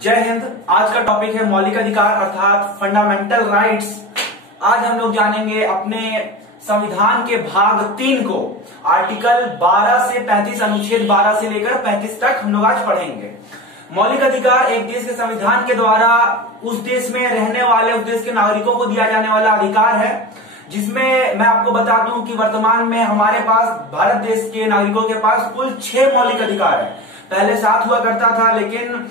जय हिंद। आज का टॉपिक है मौलिक अधिकार अर्थात फंडामेंटल राइट्स। आज हम लोग जानेंगे अपने संविधान के भाग 3 को, आर्टिकल 12 से 35, अनुच्छेद 12 से लेकर 35 तक हम लोग आज पढ़ेंगे। मौलिक अधिकार एक देश के संविधान के द्वारा उस देश में रहने वाले, उस देश के नागरिकों को दिया जाने वाला अधिकार है, जिसमें मैं आपको बता दूं कि वर्तमान में हमारे पास भारत देश के नागरिकों के पास कुल 6 मौलिक अधिकार है। पहले 7 हुआ करता था, लेकिन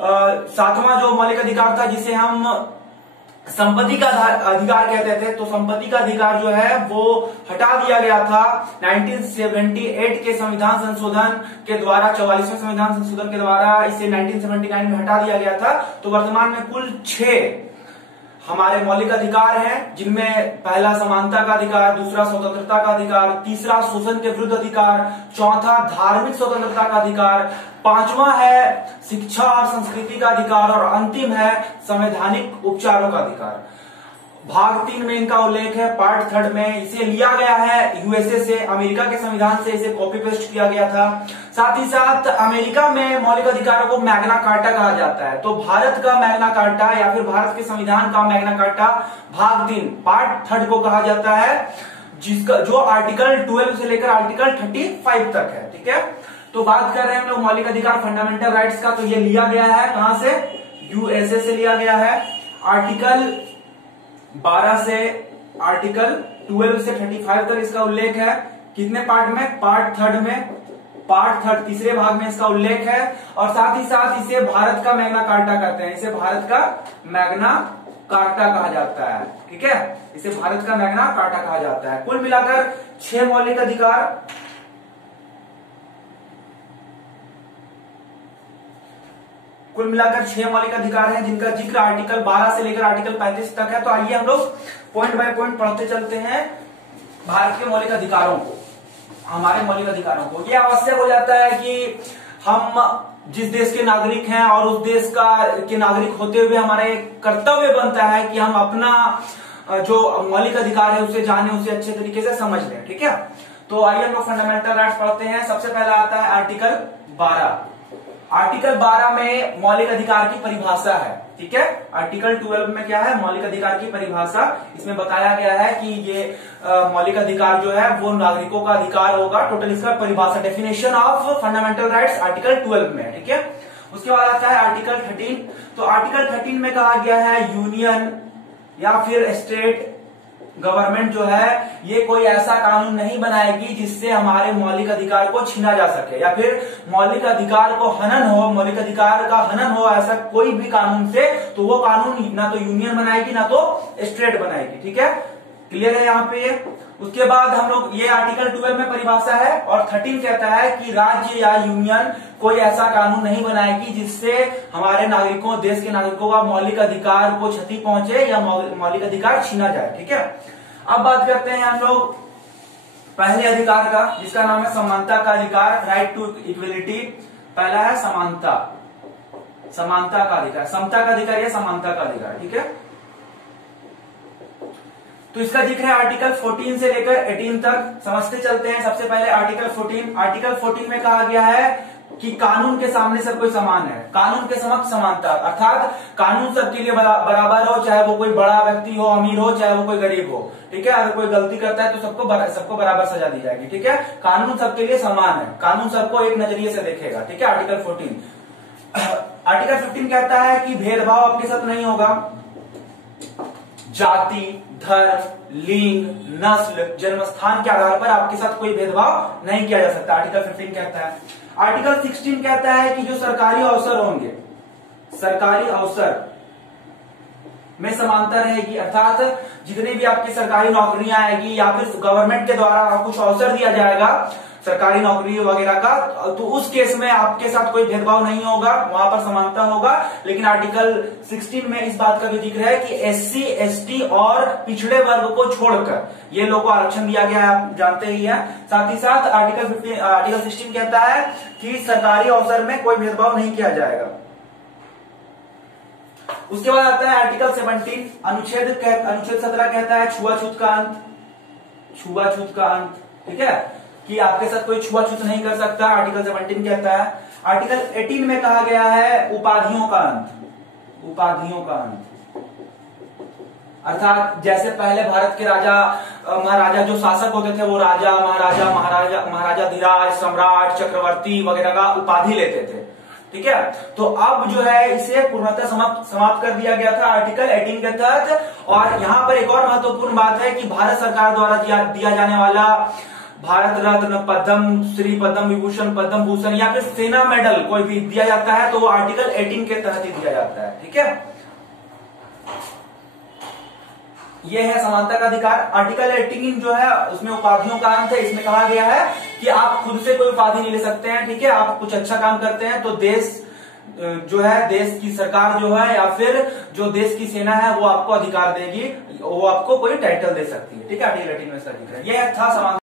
7वां जो मौलिक अधिकार था, जिसे हम संपत्ति का अधिकार कहते थे, तो संपत्ति का अधिकार जो है वो हटा दिया गया था 1978 के संविधान संशोधन के द्वारा। 44वें संविधान संशोधन के द्वारा इसे 1979 में हटा दिया गया था। तो वर्तमान में कुल 6 हमारे मौलिक अधिकार हैं, जिनमें पहला समानता का अधिकार, दूसरा स्वतंत्रता का अधिकार, तीसरा शोषण के विरुद्ध अधिकार, चौथा धार्मिक स्वतंत्रता का अधिकार, 5वां है शिक्षा और संस्कृति का अधिकार और अंतिम है संवैधानिक उपचारों का अधिकार। भाग 3 में इनका उल्लेख है। पार्ट 3 में इसे लिया गया है यूएसए से, अमेरिका के संविधान से इसे कॉपी पेस्ट किया गया था। साथ ही साथ अमेरिका में मौलिक अधिकारों को मैग्ना कार्टा कहा जाता है। तो भारत का मैग्ना कार्टा या फिर भारत के संविधान का मैग्ना कार्टा भाग 3 पार्ट 3 को कहा जाता है, जिसका जो आर्टिकल 12 से लेकर आर्टिकल 35 तक है। ठीक है, तो बात कर रहे हैं हम लोग मौलिक अधिकार फंडामेंटल राइट्स का। तो ये लिया गया है कहां से? यूएसए से लिया गया है। आर्टिकल 12 से आर्टिकल 12 से 35 तक इसका उल्लेख है। कितने पार्ट में? पार्ट 3 में, पार्ट 3 तीसरे भाग में इसका उल्लेख है। और साथ ही साथ इसे भारत का मैग्ना कार्टा कहते हैं। इसे भारत का मैग्ना कार्टा कहा जाता है। ठीक है, इसे भारत का मैग्ना कार्टा कहा जाता है। कुल मिलाकर 6 मौलिक अधिकार, कुल मिलाकर 6 मौलिक अधिकार हैं, जिनका जिक्र आर्टिकल 12 से लेकर आर्टिकल 35 तक है। तो आइए हम लोग पॉइंट बाय पॉइंट पढ़ते चलते हैं भारत के मौलिक अधिकारों को, हमारे मौलिक अधिकारों को। यह आवश्यक हो जाता है कि हम जिस देश के नागरिक हैं और उस देश के नागरिक होते हुए हमारा एक कर्तव्य बनता है कि हम अपना जो मौलिक अधिकार है उसे जाने, उसे अच्छे तरीके से समझ लें। ठीक है, तो आइए हम लोग फंडामेंटल राइट्स पढ़ते हैं। सबसे पहला आता है आर्टिकल 12। आर्टिकल 12 में मौलिक अधिकार की परिभाषा है। ठीक है, आर्टिकल 12 में क्या है? मौलिक अधिकार की परिभाषा। इसमें बताया गया है कि ये मौलिक अधिकार जो है वो नागरिकों का अधिकार होगा। टोटल इसका परिभाषा, definition of fundamental rights article 12 में। ठीक है, उसके बाद आता है आर्टिकल 13। तो आर्टिकल 13 में कहा गया है यूनियन या फिर स्टेट गवर्नमेंट जो है ये कोई ऐसा कानून नहीं बनाएगी जिससे हमारे मौलिक अधिकार को छीना जा सके, या फिर मौलिक अधिकार को हनन हो, मौलिक अधिकार का हनन हो ऐसा कोई भी कानून से। तो वो कानून ना तो यूनियन बनाएगी ना तो स्टेट बनाएगी। ठीक है, क्लियर है यहाँ पे ये। उसके बाद हम लोग, ये आर्टिकल 12 में परिभाषा है। और 13 कहता है कि राज्य या यूनियन कोई ऐसा कानून नहीं बनाएगी जिससे हमारे नागरिकों, देश के नागरिकों का मौलिक अधिकार को क्षति पहुंचे या मौलिक अधिकार छीना जाए। ठीक है, अब बात करते हैं हम लोग पहले अधिकार का, जिसका नाम है समानता का अधिकार, राइट टू इक्वलिटी। पहला है समानता, समानता का अधिकार, समता का अधिकार या समानता का अधिकार। ठीक है, तो इसका जिक्र है आर्टिकल 14 से लेकर 18 तक। समझते चलते हैं। सबसे पहले आर्टिकल 14। आर्टिकल 14 में कहा गया है कि कानून के सामने सब कोई समान है, कानून के समक्ष समानता, अर्थात कानून सबके लिए बराबर हो, चाहे वो कोई बड़ा व्यक्ति हो, अमीर हो, चाहे वो कोई गरीब हो। ठीक है, अगर कोई गलती करता है तो सबको बराबर सजा दी जाएगी। ठीक है, कानून सबके लिए समान है, कानून सबको एक नजरिए से देखेगा। ठीक है, आर्टिकल 14। आर्टिकल 15 कहता है कि भेदभाव आपके साथ नहीं होगा, जाति, धर्म, लिंग, नस्ल, जन्मस्थान के आधार पर आपके साथ कोई भेदभाव नहीं किया जा सकता। आर्टिकल 15 कहता है। आर्टिकल 16 कहता है कि जो सरकारी अवसर होंगे, सरकारी अवसर में समानता रहेगी, अर्थात जितनी भी आपकी सरकारी नौकरियां आएगी या फिर गवर्नमेंट के द्वारा कुछ अवसर दिया जाएगा सरकारी नौकरी वगैरह का, तो उस केस में आपके साथ कोई भेदभाव नहीं होगा, वहां पर समानता होगा। लेकिन आर्टिकल 16 में इस बात का भी जिक्र है कि एससी, एसटी और पिछड़े वर्ग को छोड़कर ये लोगों को आरक्षण दिया गया है, आप जानते ही हैं। साथ ही साथ आर्टिकल 16 कहता है कि सरकारी अवसर में कोई भेदभाव नहीं किया जाएगा। उसके बाद आता है आर्टिकल 17। अनुच्छेद 17 कहता है छुआछूत का अंत, छुआछूत का अंत। ठीक है, कि आपके साथ कोई छुआछूत नहीं कर सकता, आर्टिकल 17 कहता है। आर्टिकल 18 में कहा गया है उपाधियों का अंत, उपाधियों का अंत। अर्थात जैसे पहले भारत के राजा महाराजा जो शासक होते थे वो राजा महाराजा धीराज, सम्राट, चक्रवर्ती वगैरह का उपाधि लेते थे, ठीक है। तो अब जो है इसे पूर्णतः समाप्त कर दिया गया था आर्टिकल 18 के तहत। और यहां पर एक और महत्वपूर्ण बात है कि भारत सरकार द्वारा दिया जाने वाला भारत रत्न, पद्म श्री, पद्म विभूषण, पद्म भूषण या फिर सेना मेडल कोई भी दिया जाता है तो वो आर्टिकल 18 के तहत ही दिया जाता है, ठीक है। ये है समानता का अधिकार। आर्टिकल 18 जो है उसमें उपाधियों का अंत है। इसमें कहा गया है कि आप खुद से कोई उपाधि नहीं ले सकते हैं, ठीक है। आप कुछ अच्छा काम करते हैं तो देश जो है, देश की सरकार जो है या फिर जो देश की सेना है वो आपको अधिकार देगी, वो आपको कोई टाइटल दे सकती है, ठीक है। आर्टिकल 18 में इसका अधिकार। यह था समानता।